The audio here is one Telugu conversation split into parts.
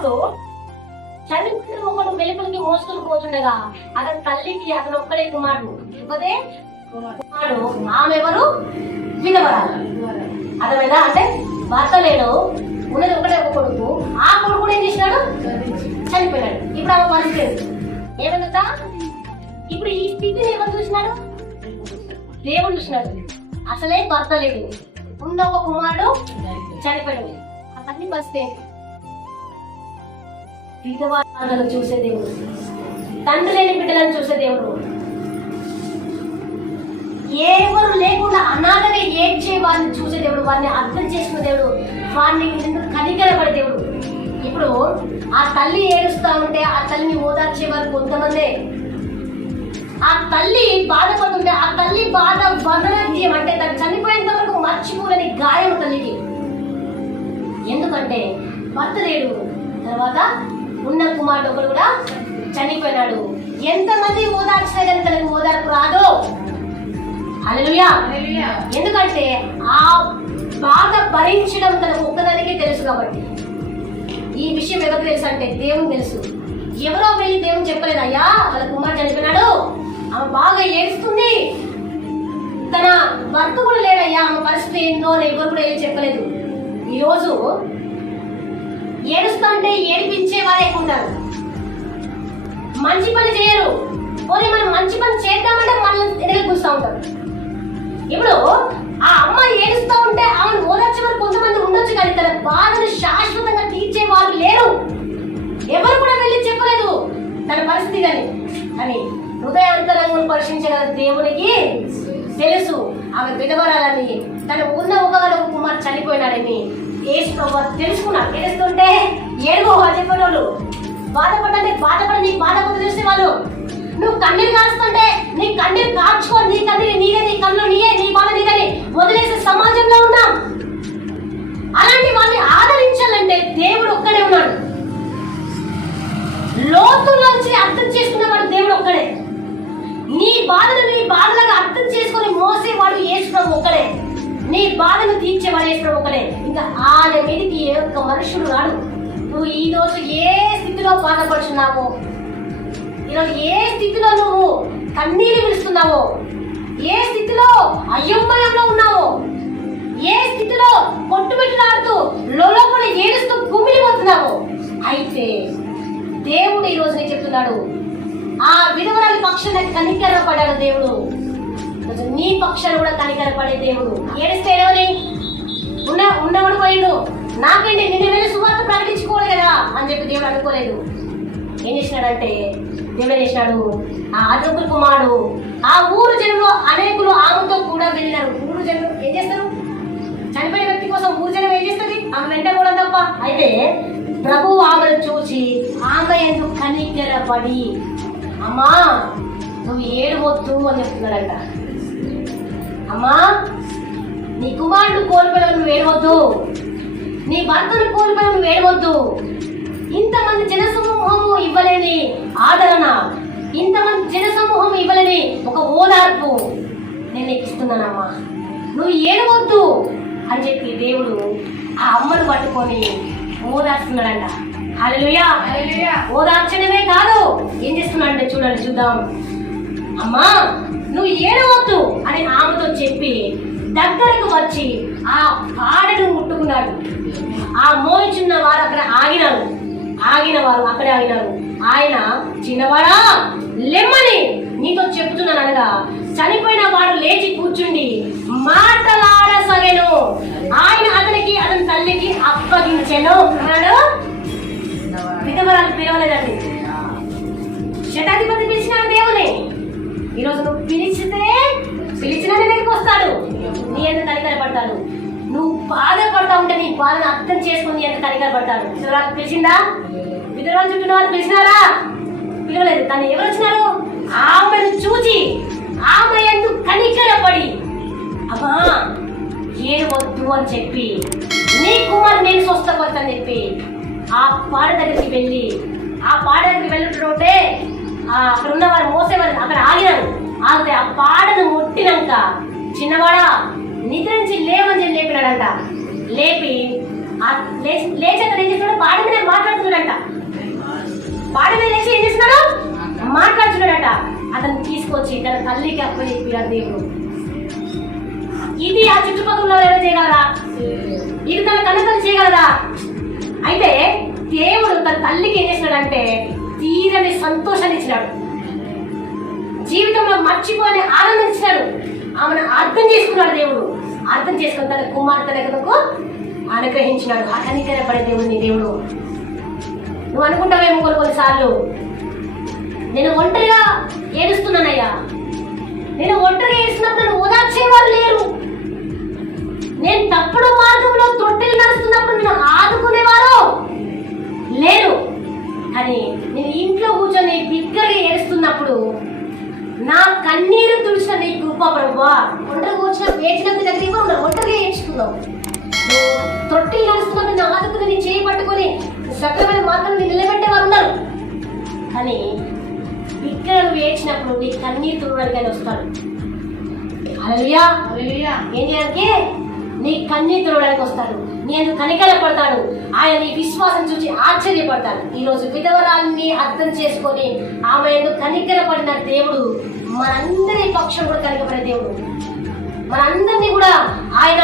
ఉన్నప్పుడు చనిపోయిన ఒకడు వెలుపలికి మోసుకుని పోతుండగా అతని తల్లికి అతను ఒక్కడే కుమారుడు. ఒకదే కుమారుడు. ఆమె ఎవరు? విధవరాలు. అర్థమైందా? అంటే భర్త లేడు, ఉన్నది ఒకటే ఒక కొడుకు. ఆ కొడుకు కూడా ఏం చేసినాడు? చనిపోయినాడు. ఇప్పుడు ఆమె పరిస్థితి ఏమన్నా? ఇప్పుడు ఈ స్థితిని ఎవరు చూసినాడు? దేవుడు చూసినాడు. అసలే భర్త లేడు, ఉన్న ఒక కుమారుడు చనిపోయాడు. అతన్ని వస్తే విధవాలను చూసే దేవుడు, తండ్రి లేని బిడ్డలను చూసే దేవుడు, ఎవరు లేకుండా అనాథగా ఏడ్చే వారిని చూసే దేవుడు, వారిని అర్థం చేసుకునే దేవుడు, వారిని కనికరపడే దేవుడు. ఇప్పుడు ఆ తల్లి ఏడుస్తా ఉంటే ఆ తల్లిని ఓదార్చేవారు కొంతమందే. ఆ తల్లి బాధపడుతుంటే ఆ తల్లి బాధ వదలజ్యం అంటే తను చనిపోయేంత వరకు మర్చిపోలేని గాయం తల్లికి. ఎందుకంటే భర్త లేడు, తర్వాత ఉన్న కుమారుడు ఒకడు కూడా చనిపోయినాడు. ఎంతమంది ఓదార్చినా కానీ తనకు ఓదార్పు రాదు. హల్లెలూయా. ఎందుకంటే ఆ బాధ భరించడం తనకు ఒక్కదానికే తెలుసు కాబట్టి. ఈ విషయం ఎవరికి తెలుసు అంటే దేవునికి తెలుసు. ఎవరో వెళ్ళి దేవుని చెప్పలేదు, అయ్యా వాళ్ళ కుమారుడు చనిపోయినాడు, ఆమె బాగా ఏడుస్తుంది, తన భర్త కూడా లేడయ్యా, ఆమె పరిస్థితి ఏందో అని ఎవరు కూడా ఏం చెప్పలేదు. ఈరోజు ఏడుస్తా అంటే ఏడిపించే వారే ఉంటారు, మంచి పని చేయరు. పోనీ మనం మంచి పని చేద్దామంటే మనల్ని ఎదురు కూస్తూ ఉంటారు. ఇప్పుడు ఆ అమ్మ ఏడుస్తూ ఉంటే ఆమెను ఓదార్చే వారు కొంతమంది ఉండొచ్చు, కానీ తన బాధను శాశ్వతంగా తీర్చే వాళ్ళు లేరు. ఎవరు కూడా వెళ్ళి చెప్పలేదు తన పరిస్థితి అని హృదయాంతరంగం పరిశీలించగల దేవునికి తెలుసు. ఆమె విధవరాలని, తన ఉన్న ఒక కుమార్ చనిపోయినాడని యేసు ప్రభువు తెలుసుకున్నాడు. తెలుస్తుంటే ఏడుగో చెప్పిన వాళ్ళు బాధపడ్డంటే బాధపడి నీ బాధ తెలిసే వాళ్ళు. నువ్వు కన్నీరు కాస్తుంటే నీ కన్నీరు కార్చుకో, నీ కన్నీరు నీదే, నీ కళ్ళు నీయే, నీ బాధ నీదని వదిలేసే సమాజంలో ఉన్నాం. అలాంటి వాళ్ళని ఆదరించాలంటే దేవుడు ఒక్కడే ఉన్నాడు. లోతుల్లోంచి అర్థం చేసుకునేవాడు దేవుడు ఒక్కడే. నీ బాధను నీ బాధలుగా అర్థం చేసుకుని మోసేవాడు యేసు ప్రభువు ఒక్కడే. నీ బాధను తీర్చేవాడు యేసు ప్రభువు ఒక్కడే. ఇంకా ఆయన మీదకి ఏ ఒక్క మనుషుడు రాడు. నువ్వు ఈ రోజు ఏ స్థితిలో బాధపడుతున్నావో, ఈరోజు ఏ స్థితిలో నువ్వు కన్నీరు విడుస్తున్నావో, ఏ స్థితిలో అయోమయంలో ఉన్నావో, ఏ స్థితిలో కొట్టుమిట్లాడుతూ లోపల ఏడుస్తూ కుమిలిపోతున్నావో, అయితే దేవుడు ఈ రోజు నీకు చెప్తున్నాడు, ఆ విధవరాలి పక్షాన కనికరపడాడు దేవుడు. నీ పక్షాలు కూడా కనికరపడే దేవుడు. ఏడిస్తే ఏమని ఉన్నవాడు పోయిండు, నాకండి నిన్న వెళ్ళి సువార్త ప్రకటించుకోవాలి కదా అని చెప్పి దేవుడు అనుకోలేదు. ఏం చేసినాడంటే దేవుడు ఏం చేసినాడు, ఆ అదొక కుమారుడు ఆ ఊరు జనంలో అనేకులు ఆమెతో కూడా వెళ్ళినారు. ఊరు జనం ఏం చేస్తారు? చనిపోయిన వ్యక్తి కోసం ఊరు జనం ఏం చేస్తుంది? ఆమె వెంట కూడా తప్ప. అయితే ప్రభు ఆమెను చూసి ఆమె ఎందుకు కనికరపడి, అమ్మా నువ్వు ఏడవద్దు అని చెప్తున్నాడంట. అమ్మా నీ కుమారుడు కోల్పోయిన నువ్వు ఏడవద్దు, నీ భర్తను కోల్పోయిన నువ్వు ఏడవద్దు. ఇంతమంది జనసమూహము ఇవ్వలేని ఆదరణ, ఇంతమంది జనసమూహం ఇవ్వలేని ఒక ఓదార్పు నేను నీకు ఇస్తున్నానమ్మా, నువ్వు ఏడవద్దు అని చెప్పి దేవుడు ఆ అమ్మను పట్టుకొని ఓదార్చున్నాడంట. హల్లెలూయా. ఓదార్చడమే కాదు, ఏం చేస్తున్నాడంటే చూడండి, చూద్దాం. అమ్మా నువ్వు ఏడవద్దు అని ఆమెతో చెప్పి దగ్గరకు వచ్చి ఆ పాడను ముట్టుకున్నాడు. ఆ మోయిచున్న వారు అక్కడ ఆగిన వారు అక్కడే ఆగినారు. ఆయన చిన్నవాడా లెమ్మని నీతో చెప్తున్నాను అనగా చనిపోయిన వాడు లేచి కూర్చుండి మాటలాడసాగాను. ఆయన అతనికి అతని తల్లికి అప్పగించెను అన్నాడు. విధవరాలు పిలవలేదండి, శతాధిపతి పిలిచినాడు దేవుని. ఈరోజు నువ్వు పిలిచిన దగ్గరికి వస్తాడు, నీ ఎంత కనికరపడతాడు. నువ్వు బాధపడతా ఉంటే నీ బాధను అర్థం చేసుకుని నీ ఎంత కనికరపడతాడు. విధవరాలు పిలిచిందా? విధవరాలు చెప్పిన వారు పిలిచినారా? పిలవలేదు. కానీ ఎవరు వచ్చినారు? ఆమెను చూచి ఆమె ఎందుకు కనికరపడి, అమ్మా ఏడవద్దు అని చెప్పి, నీ కుమారు నేను స్వస్థపడతాను చెప్పి ఆ పాడ దగ్గరికి వెళ్ళి, ఆ పాడ దగ్గరికి వెళ్ళుంటే అక్కడ ఉన్నవారు మోసేవారు అక్కడ ఆగినారు. ఆగితే ఆ పాడను ముట్టినాక చిన్నవాడా నిద్రించి లేవని చెప్పి లేపినాడంట. లేపి లేచి అతను ఏం చేస్తున్నాడు? బాడి మీద మాట్లాడుతున్నాడంట. బాడి మీద లేచి ఏం చేస్తున్నాడు? మాట్లాడుతున్నాడట. అతను తీసుకొచ్చి తన తల్లికి అప్పచెప్పాడు దేవుడు. ఇది ఆ చుట్టుపక్కల ఎవరు చేయగలరా? ఇది తన కన్నతల్లి చేయగలరా? అయితే దేవుడు తన తల్లికి ఏం చేసినాడంటే తీరని సంతోషాన్ని ఇచ్చినాడు. జీవితంలో మర్చిపోని ఆనందం ఇచ్చినాడు. ఆమెను అర్థం చేసుకున్నాడు దేవుడు. అర్థం చేసుకుని తన కుమార్తెలకు అనుగ్రహించినాడు. ఆ కనికరపడే దేవుడు నీ దేవుడు. నువ్వు అనుకుంటావేమో కొన్నిసార్లు, నేను ఒంటరిగా ఏడుస్తున్నానయ్యా, నేను ఒంటరిగా ఏడుస్తున్నప్పుడు నన్ను ఓదార్చేవారు లేరు, నేను తప్పుడు మార్గంలో తొట్టెలు నడుస్తున్నప్పుడు నేను ఆదుకునేవారు లేరు. కానీ నేను ఇంట్లో కూర్చొని బిగ్గరగా ఏడుస్తున్నప్పుడు నా కన్నీరు తుడిచిన నీ కృప ప్రభువా. ఒంటరిగా కూర్చున్న వేచినంత దగ్గర ఉన్నా, ఒంటరిగా ఏడ్చుకున్నావు. తొట్టెలు నడుస్తున్నప్పుడు నేను ఆదుకుని నీ చేయి పట్టుకొని సకలమైన మార్గం నిలబెట్టేవారు ఉన్నారు. కానీ ఇక్కడ నువ్వు ఏడ్చినప్పుడు నీ కన్నీరు తుడవడానికి వస్తాడు. హల్లెలూయా. ఏం చేయడానికి? నీ కన్నీరు తుడవడానికి వస్తాడు. నేను కనికర పడతాడు. ఆయన నీ విశ్వాసం చూసి ఆశ్చర్యపడతాడు. ఈరోజు విధవరాన్ని అర్థం చేసుకొని ఆమె కనికరపడిన దేవుడు మనందరి పక్షం కూడా కనికపడిన దేవుడు. మనందరినీ కూడా ఆయన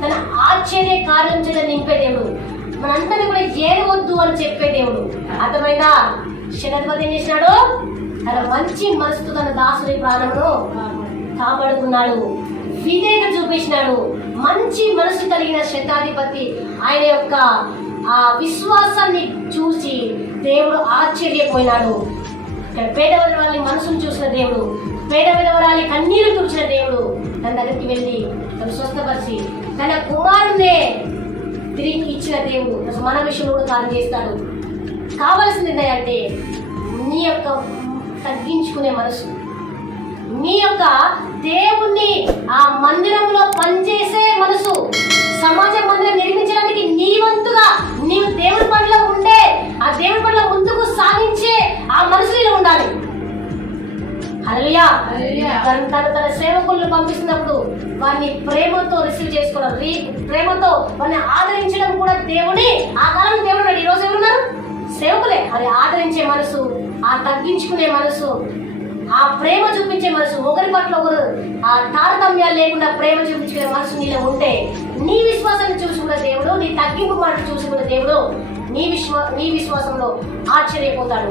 తన ఆశ్చర్య కార్యం చేత నింపే దేవుడు. మనందరినీ కూడా ఏడవద్దు అని చెప్పే దేవుడు. అర్థమైందా? శతాధిపతి ఏం చేసినాడు? తన మంచి మనసుతో తన దాసుని ప్రాణమును కాపాడుకున్నాడు. విధేయత చూపించినాడు. మంచి మనసు కలిగిన శతాధిపతి ఆయన యొక్క ఆ విశ్వాసాన్ని చూసి దేవుడు ఆశ్చర్యపోయినాడు. ఇక్కడ పేద విధవరాలి మనసును చూసిన దేవుడు, పేద విధవరాలి కన్నీరు తుడిచిన దేవుడు తన దగ్గరికి వెళ్ళి తను స్వస్థపరిచి తన కుమారునే తిరిగి ఇచ్చిన దేవుడు మన విషయంలో కూడా కార్యం చేస్తాడు. కావలసింది ఏంటంటే నీ యొక్క తగ్గించుకునే మనసు, నీ యొక్క దేవుణ్ణి ఆ మందిరంలో పనిచేసే మనసు, సమాజ మందిరం నిర్మించడానికి నీ వంతుగా నీవు దేవుడి పనిలో ఉండే ఆ దేవుడి పనిలో ముందుకు సాగించే ఆ మనసులో ఉండాలి. హల్లెలూయా. తన సేవకులను పంపిస్తున్నప్పుడు వారిని ప్రేమతో రిసీవ్ చేసుకోవడం, ప్రేమతో వారిని ఆదరించడం కూడా దేవుని ఆ కాలంలో దేవుడు. ఈ రోజు ఎవరున్నారు? సేవకులే. అది ఆదరించే మనసు, ఆ తగ్గించుకునే మనసు, ఆ ప్రేమ చూపించే మనసు, ఒకరి పట్ల ఒకరు ఆ తారతమ్యాలు లేకుండా ప్రేమ చూపించుకునే మనసు నీలో ఉంటే నీ విశ్వాసాన్ని చూసి కూడా దేవుడు, నీ తగ్గింపు మాట చూసి కూడా దేవుడు నీ విశ్వాసంలో ఆశ్చర్యపోతాడు.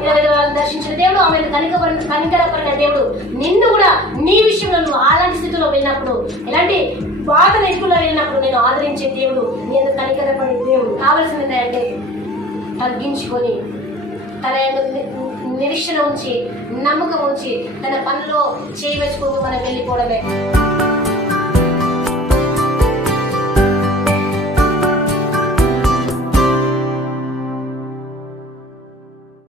దర్శించిన దేవుడు, ఆమె కనికరపడిన దేవుడు నిన్ను కూడా నీ విషయంలో నువ్వు అలాంటి స్థితిలో వెళ్ళినప్పుడు, ఎలాంటి బాధలు ఎక్కువలో వెళ్ళినప్పుడు నేను ఆదరించే దేవుడు, నేను కనికరపడే దేవుడు. కావలసింది అంటే తగ్గించుకొని తన నిరీక్షణ ఉంచి నమ్మకం ఉంచి తన పనిలో చేయవచ్చుకుంటూ మనం వెళ్ళిపోవడమే.